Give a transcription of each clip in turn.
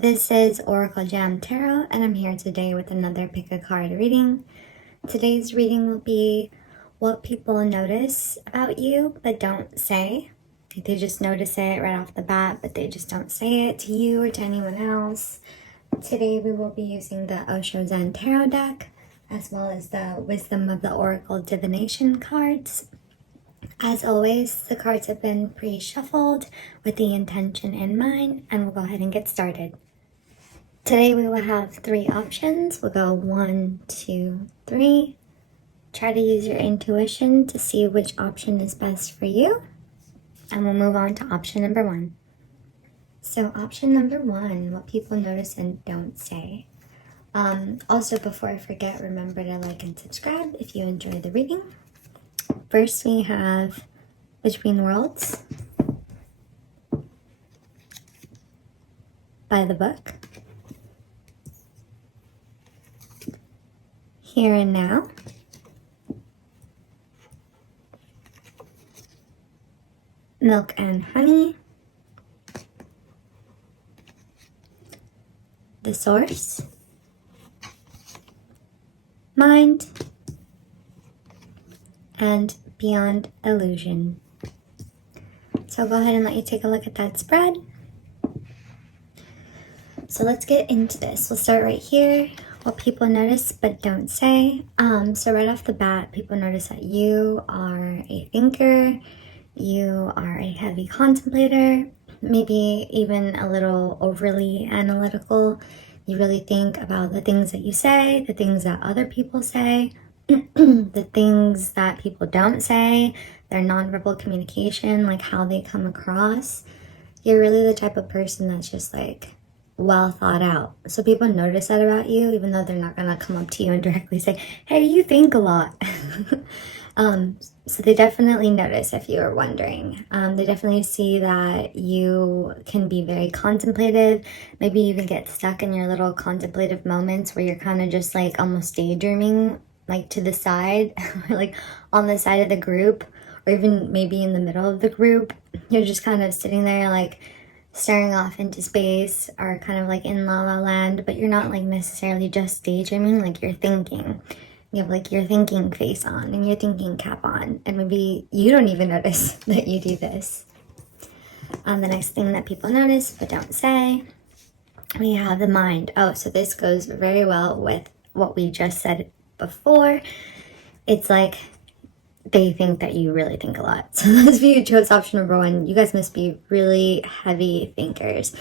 This is Oracle Jam Tarot, and I'm here today with another pick a card reading. Today's reading will be what people notice about you but don't say. They just notice it right off the bat, but they just don't say it to you or to anyone else. Today we will be using the Osho Zen Tarot deck, as well as the Wisdom of the Oracle Divination cards. As always, the cards have been pre-shuffled with the intention in mind, and we'll go ahead and get started. Today we will have 3 options. We'll go 1, 2, 3. Try to use your intuition to see which option is best for you. And we'll move on to option number 1. So option number 1, what people notice and don't say. Also, before I forget, remember to like and subscribe if you enjoy the reading. First we have Between Worlds by the book. Here and Now. Milk and Honey. The Source. Mind. And Beyond Illusion. So I'll go ahead and let you take a look at that spread. So let's get into this. We'll start right here. What people notice but don't say. So right off the bat, people notice that you are a thinker, you are a heavy contemplator, maybe even a little overly analytical. You really think about the things that you say, the things that other people say, the things that people don't say, their nonverbal communication, like how they come across. You're really the type of person that's just like well thought out. So people notice that about you, even though they're not gonna come up to you and directly say, hey, you think a lot. So they definitely notice, if you were wondering. They definitely see that you can be very contemplative, maybe even get stuck in your little contemplative moments where you're kind of just like almost daydreaming, like to the side, or like on the side of the group, or even maybe in the middle of the group. You're just kind of sitting there like staring off into space, or kind of like in la la land, but you're not like necessarily just daydreaming, like you're thinking. You have like your thinking face on and your thinking cap on, and maybe you don't even notice that you do this. The next thing that people notice but don't say, we have the mind. Oh, so this goes very well with what we just said before. It's like they think that you really think a lot. So those of you who chose option number 1, you guys must be really heavy thinkers.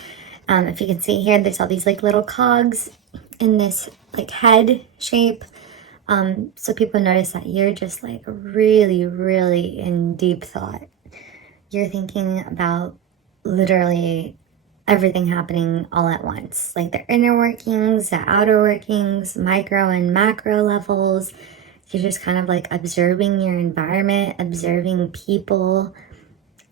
If you can see here, there's all these like little cogs in this like head shape. So people notice that you're just like really, really in deep thought. You're thinking about literally everything happening all at once, like the inner workings, the outer workings, micro and macro levels. You're just kind of like observing your environment, observing people.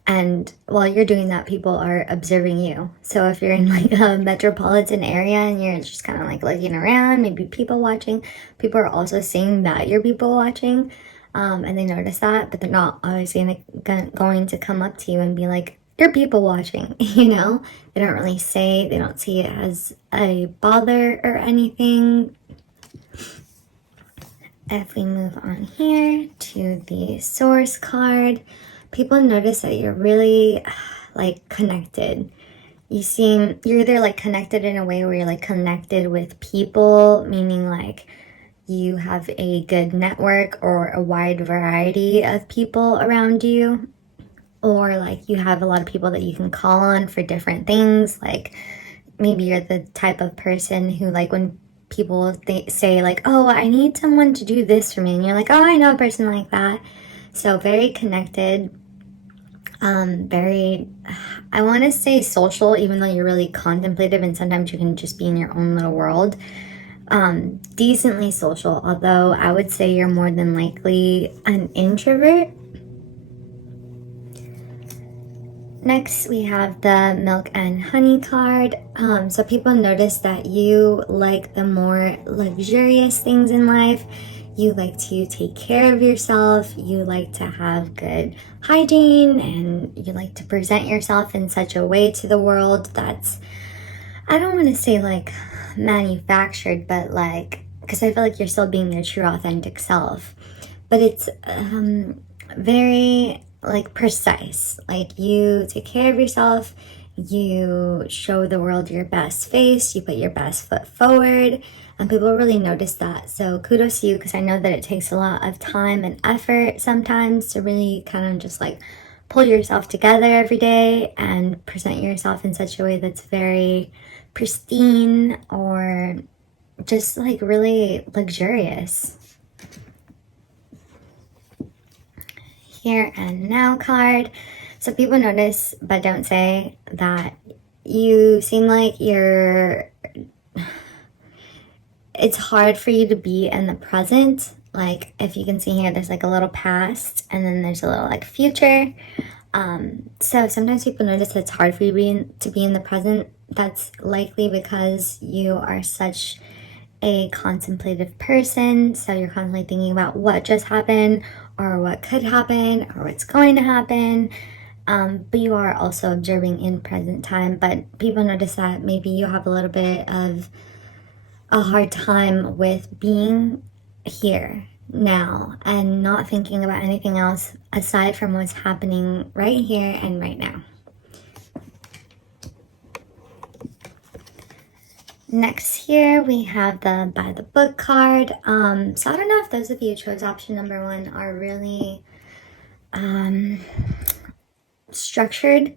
And while you're doing that, people are observing you. So if you're in like a metropolitan area and you're just kind of like looking around, maybe people watching, people are also seeing that you're people watching. And they notice that, but they're not always going to come up to you and be like, you're people watching, you know? They don't really say, they don't see it as a bother or anything. If we move on here to the Source card, people notice that you're really like connected. You're either like connected in a way where you're like connected with people, meaning like you have a good network or a wide variety of people around you, or like you have a lot of people that you can call on for different things. Like maybe you're the type of person who, like, when people say like, oh, I need someone to do this for me, and you're like, oh, I know a person like that. So very connected, very, I want to say social, even though you're really contemplative and sometimes you can just be in your own little world. Decently social, although I would say you're more than likely an introvert. Next, we have the Milk and Honey card. So people notice that you like the more luxurious things in life. You like to take care of yourself. You like to have good hygiene, and you like to present yourself in such a way to the world that's I don't want to say like manufactured, but like, because I feel like you're still being your true authentic self, but it's very like precise. Like you take care of yourself, you show the world your best face, you put your best foot forward, and people really notice that. So kudos to you, because I know that it takes a lot of time and effort sometimes to really kind of just like pull yourself together every day and present yourself in such a way that's very pristine or just like really luxurious. Here and now card. So people notice but don't say that you seem like it's hard for you to be in the present. Like if you can see here, there's like a little past and then there's a little like future. So sometimes people notice it's hard for you to be in the present. That's likely because you are such a contemplative person. So you're constantly thinking about what just happened or what could happen or what's going to happen. But you are also observing in present time. But people notice that maybe you have a little bit of a hard time with being here now and not thinking about anything else aside from what's happening right here and right now. Next here we have the by the book card. So I don't know if those of you who chose option number 1 are really structured.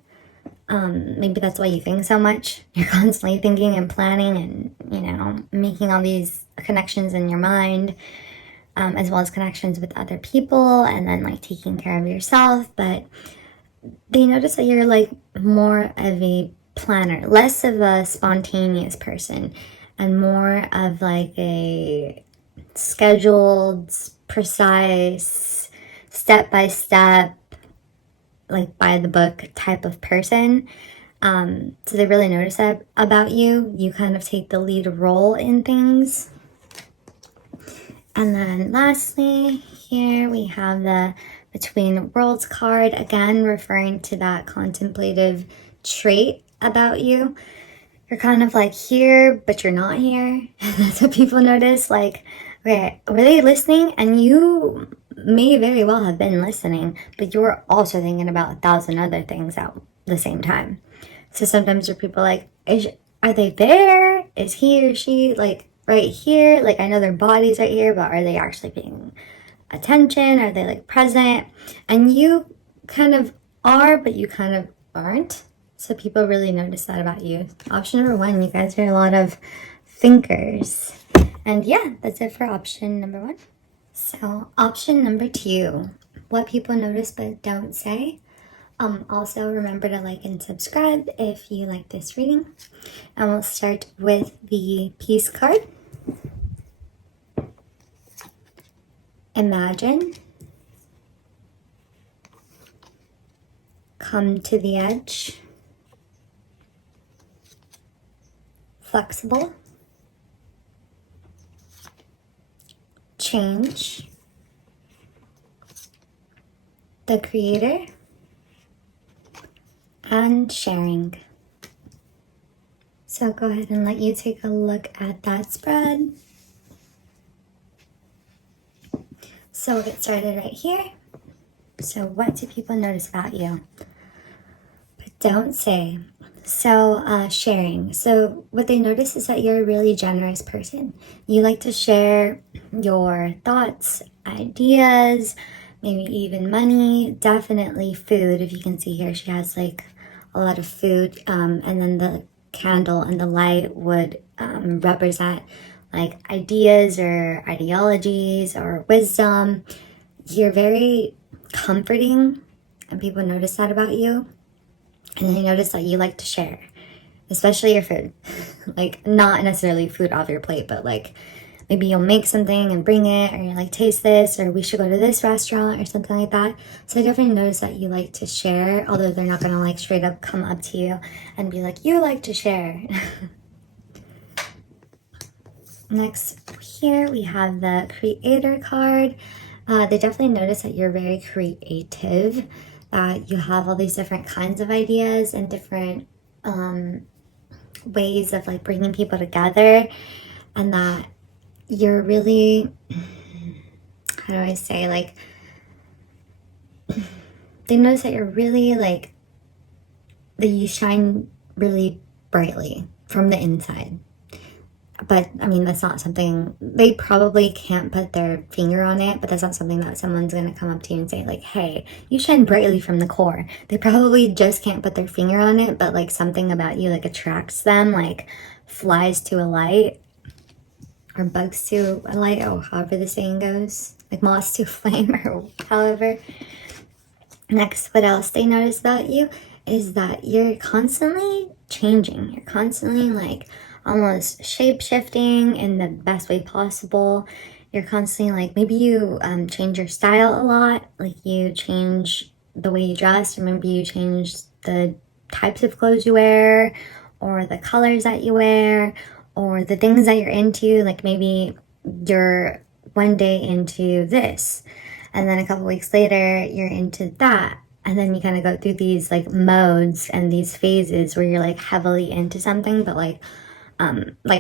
Maybe that's why you think so much. You're constantly thinking and planning and, you know, making all these connections in your mind, as well as connections with other people, and then like taking care of yourself. But they notice that you're like more of a planner, less of a spontaneous person, and more of like a scheduled, precise, step-by-step, like by the book type of person. So they really notice that about you. You kind of take the lead role in things. And then lastly, here we have the Between Worlds card, again referring to that contemplative trait about you. You're kind of like here, but you're not here. That's what people notice. Like, okay, were they listening? And you may very well have been listening, but you're also thinking about 1,000 other things at the same time. So sometimes there are people like, are they there? Is he or she like right here? Like I know their body's right here, but are they actually paying attention? Are they like present? And you kind of are, but you kind of aren't. So people really notice that about you. Option number 1, you guys are a lot of thinkers. And yeah, that's it for option number 1. So option number 2, what people notice but don't say. Also remember to like and subscribe if you like this reading. And we'll start with the peace card. Imagine. Come to the edge. Flexible. Change. The creator. And sharing. So go ahead and let you take a look at that spread. So we'll get started right here. So what do people notice about you? But don't say. So sharing. So what they notice is that you're a really generous person. You like to share your thoughts, ideas, maybe even money, definitely food. If you can see here, she has like a lot of food, and then the candle and the light would represent like ideas or ideologies or wisdom. You're very comforting, and people notice that about you. And they notice that you like to share, especially your food. Like not necessarily food off your plate, but like maybe you'll make something and bring it, or you're like, taste this, or we should go to this restaurant or something like that. So I definitely notice that you like to share, although they're not gonna like straight up come up to you and be like, you like to share. Next here we have the creator card. They definitely notice that you're very creative, that you have all these different kinds of ideas and different ways of like bringing people together, and that you're really, how do I say, like, they notice that you're really like, that you shine really brightly from the inside. But I mean, that's not something, they probably can't put their finger on it, but that's not something that someone's going to come up to you and say like, hey, you shine brightly from the core. They probably just can't put their finger on it, but like something about you like attracts them, like flies to a light, or bugs to a light, or however the saying goes, like moths to a flame, or however. Next, what else they notice about you is that you're constantly changing. You're constantly like almost shape shifting in the best way possible. You're constantly like, maybe you change your style a lot, like you change the way you dress, or maybe you change the types of clothes you wear, or the colors that you wear, or the things that you're into. Like maybe you're one day into this, and then a couple weeks later you're into that, and then you kind of go through these like modes and these phases where you're like heavily into something, but like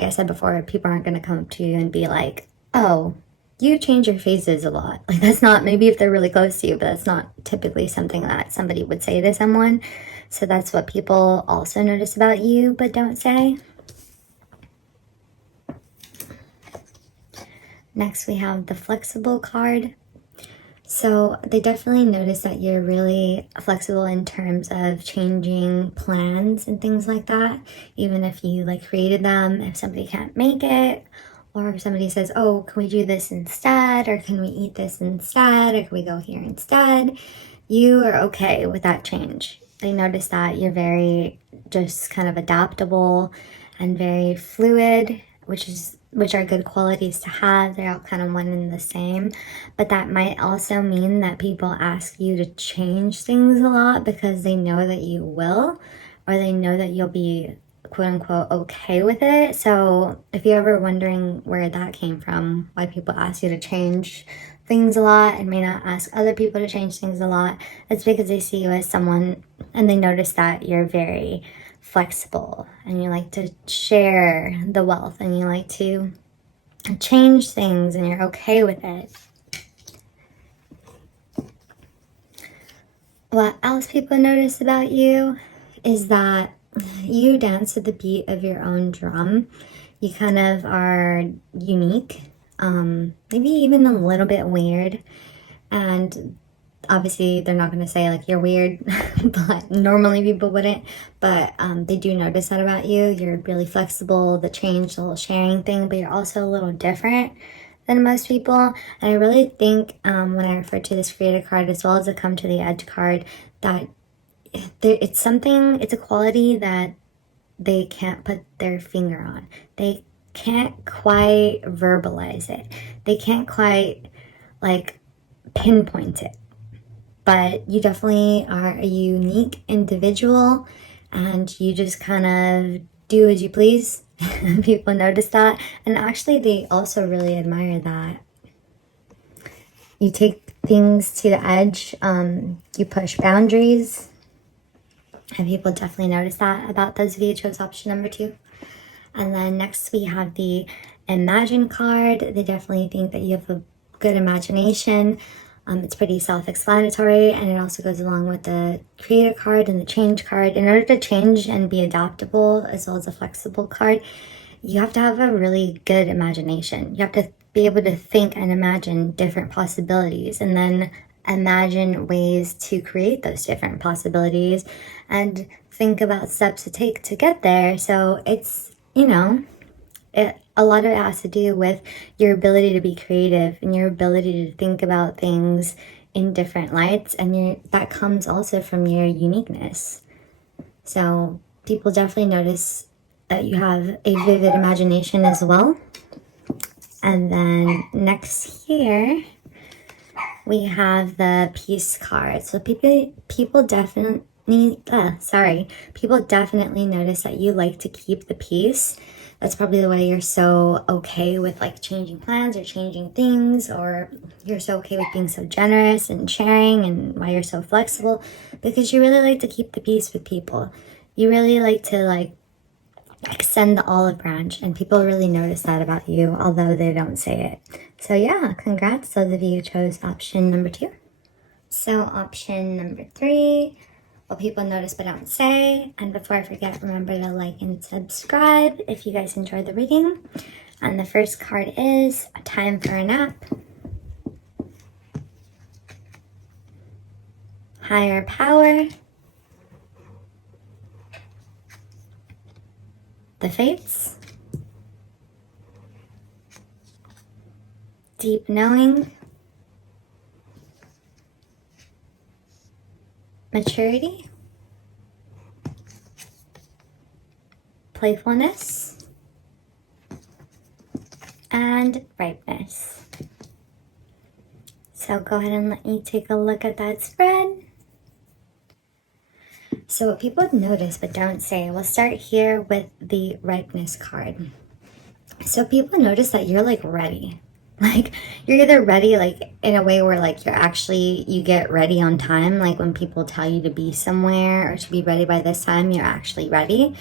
I said before, people aren't going to come up to you and be like, oh, you change your phases a lot. Like that's not, maybe if they're really close to you, but that's not typically something that somebody would say to someone. So that's what people also notice about you but don't say. Next we have the flexible card. So they definitely notice that you're really flexible in terms of changing plans and things like that. Even if you like created them, if somebody can't make it, or if somebody says, oh, can we do this instead? Or can we eat this instead? Or can we go here instead? You are okay with that change. They notice that you're very just kind of adaptable and very fluid, which are good qualities to have. They're all kind of one and the same. But that might also mean that people ask you to change things a lot because they know that you will, or they know that you'll be quote unquote okay with it. So if you're ever wondering where that came from, why people ask you to change things a lot and may not ask other people to change things a lot, it's because they see you as someone and they notice that you're very flexible and you like to share the wealth and you like to change things and you're okay with it. What else people notice about you is that you dance to the beat of your own drum. You kind of are unique, maybe even a little bit weird, and obviously they're not going to say like you're weird, but normally people wouldn't, but they do notice that about you. You're really flexible, the change, the little sharing thing, but you're also a little different than most people. And I really think when I refer to this creator card as well as the come to the edge card, that it's a quality that they can't put their finger on. They can't quite verbalize it. They can't quite like pinpoint it. But you definitely are a unique individual and you just kind of do as you please. People notice that. And actually, they also really admire that. You take things to the edge. You push boundaries. And people definitely notice that about those of you who chose option number 2. And then next we have the Imagine card. They definitely think that you have a good imagination. It's pretty self-explanatory, and it also goes along with the creator card and the change card. In order to change and be adaptable as well as a flexible card, you have to have a really good imagination. You have to be able to think and imagine different possibilities and then imagine ways to create those different possibilities and think about steps to take to get there. So it's, a lot of it has to do with your ability to be creative and your ability to think about things in different lights, and that comes also from your uniqueness. So people definitely notice that you have a vivid imagination as well. And then next here we have the peace card. So people definitely notice that you like to keep the peace. That's probably the way you're so okay with like changing plans or changing things, or you're so okay with being so generous and sharing, and why you're so flexible, because you really like to keep the peace with people. You really like to like extend the olive branch, and people really notice that about you, although they don't say it. So yeah, congrats those of you who chose option number 2. So option number 3, what people notice but don't say. And before I forget, remember to like and subscribe if you guys enjoyed the reading. And the first card is A Time for a Nap, Higher Power, the Fates, Deep Knowing, Maturity, Playfulness, and Ripeness. So go ahead and let me take a look at that spread. So what people notice but don't say, we'll start here with the Ripeness card. So people notice that you're like ready. Like you're either ready like in a way where like you get ready on time. Like when people tell you to be somewhere or to be ready by this time, you're actually ready.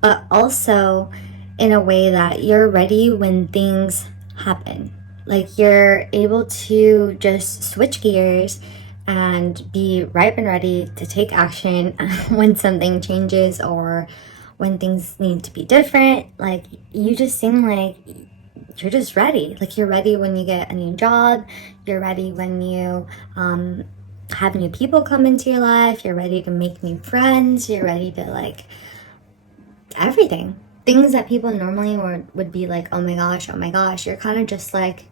But also in a way that you're ready when things happen. Like you're able to just switch gears and be ripe and ready to take action when something changes or when things need to be different. Like you just seem like you're just ready. Like you're ready when you get a new job, you're ready when you have new people come into your life, you're ready to make new friends, you're ready to like everything. Things that people normally would be like, oh my gosh, you're kind of just like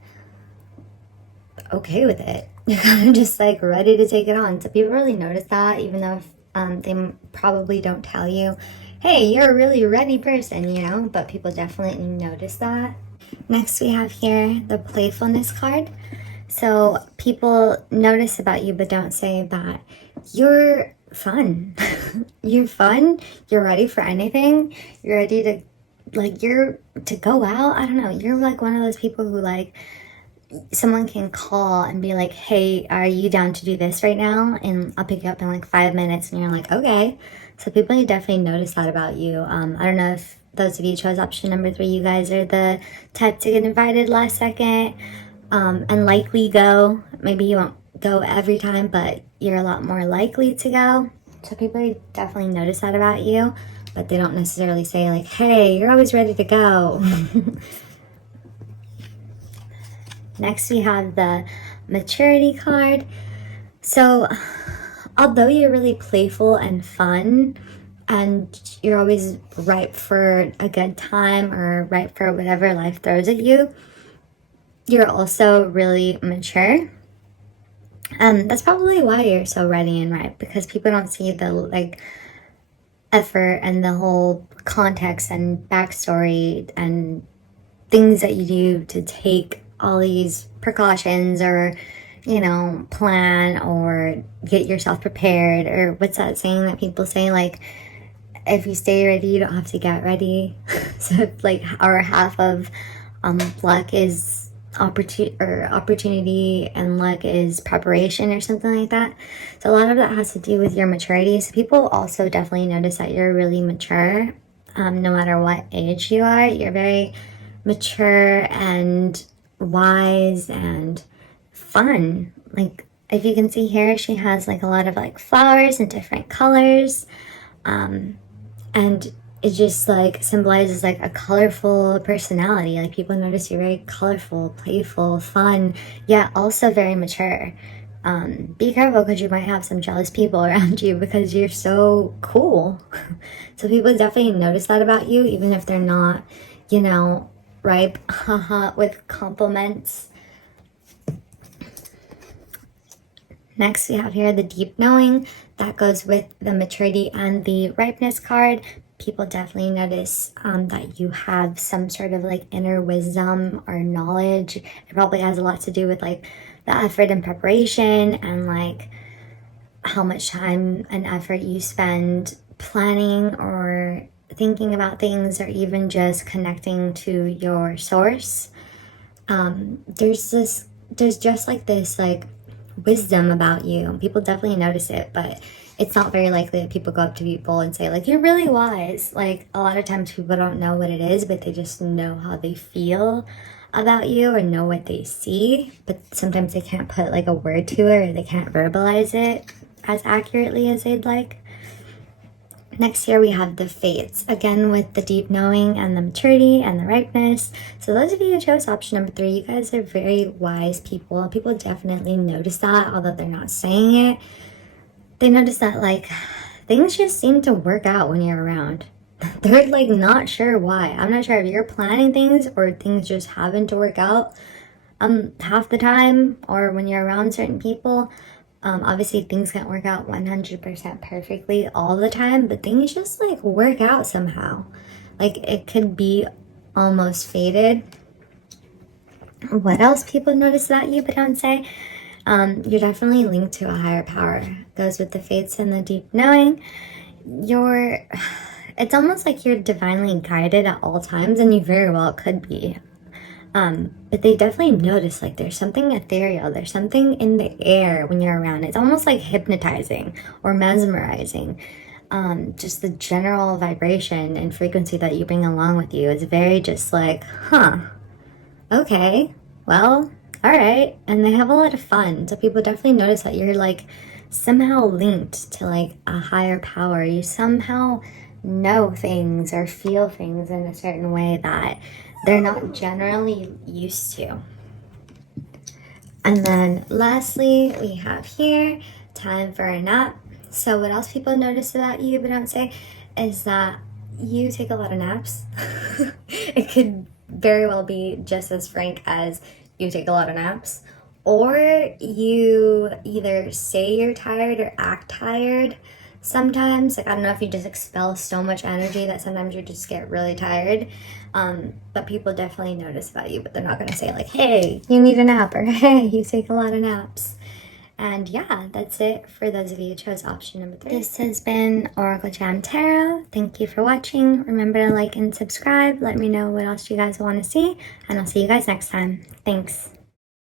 okay with it. You're kind of just like ready to take it on. So people really notice that, even though they probably don't tell you, hey, you're a really ready person, you know, but people definitely notice that. Next we have here the Playfulness card. So people notice about you but don't say that you're fun. You're fun, you're ready for anything, you're ready to go out. I don't know, you're like one of those people who like someone can call and be like, hey, are you down to do this right now? And I'll pick you up in like 5 minutes. And you're like, okay. So people definitely notice that about you. I don't know if those of you chose option number 3, you guys are the type to get invited last second and likely go. Maybe you won't go every time, but you're a lot more likely to go. So people definitely notice that about you, but they don't necessarily say like, hey, you're always ready to go. Next, we have the Maturity card. So, although you're really playful and fun, and you're always ripe for a good time or ripe for whatever life throws at you, you're also really mature. And that's probably why you're so ready and ripe, because people don't see the like effort and the whole context and backstory and things that you do to take all these precautions or, you know, plan or get yourself prepared, or what's that saying that people say, like, if you stay ready, you don't have to get ready. So like our half of luck is opportunity and luck is preparation or something like that. So a lot of that has to do with your maturity. So people also definitely notice that you're really mature, no matter what age you are. You're very mature and wise and fun. Like if you can see here, she has like a lot of like flowers in different colors, and it just like symbolizes like a colorful personality. Like people notice you're very colorful, playful, fun, yet also very mature. Be careful because you might have some jealous people around you because you're so cool. So people definitely notice that about you, even if they're not, you know, ripe with compliments. Next we have here the Deep Knowing. That goes with the Maturity and the Ripeness card. People definitely notice that you have some sort of like inner wisdom or knowledge. It probably has a lot to do with like the effort and preparation and like how much time and effort you spend planning or thinking about things, or even just connecting to your source. There's just like this like wisdom about you, and people definitely notice it, but it's not very likely that people go up to people and say like, you're really wise. Like a lot of times people don't know what it is, but they just know how they feel about you or know what they see, but sometimes they can't put like a word to it, or they can't verbalize it as accurately as they'd like. Next here we have the fates, again with the deep knowing and the maturity and the ripeness. So those of you who chose option number 3, you guys are very wise people. People definitely notice that, although they're not saying it. They notice that like things just seem to work out when you're around. They're like not sure why. I'm not sure if you're planning things or things just happen to work out half the time, or when you're around certain people. Obviously things can't work out 100% perfectly all the time, but things just like work out somehow. Like it could be almost fated. What else people notice about you but don't say? You're definitely linked to a higher power. Goes with the fates and the deep knowing. It's almost like you're divinely guided at all times, and you very well could be. But they definitely notice like there's something ethereal, there's something in the air when you're around. It's almost like hypnotizing or mesmerizing. Just the general vibration and frequency that you bring along with you is very just like, okay, well, all right. And they have a lot of fun. So people definitely notice that you're like somehow linked to like a higher power. You somehow know things or feel things in a certain way that they're not generally used to. And then lastly, we have here, time for a nap. So what else people notice about you but don't say is that you take a lot of naps. It could very well be just as frank as you take a lot of naps, or you either say you're tired or act tired sometimes. Like I don't know if you just expel so much energy that sometimes you just get really tired. But people definitely notice about you, but they're not going to say like, hey, you need a nap, or hey, you take a lot of naps. And yeah, that's it for those of you who chose option number 3. This has been Oracle Jam Tarot. Thank you for watching. Remember to like and subscribe. Let me know what else you guys want to see, and I'll see you guys next time. Thanks.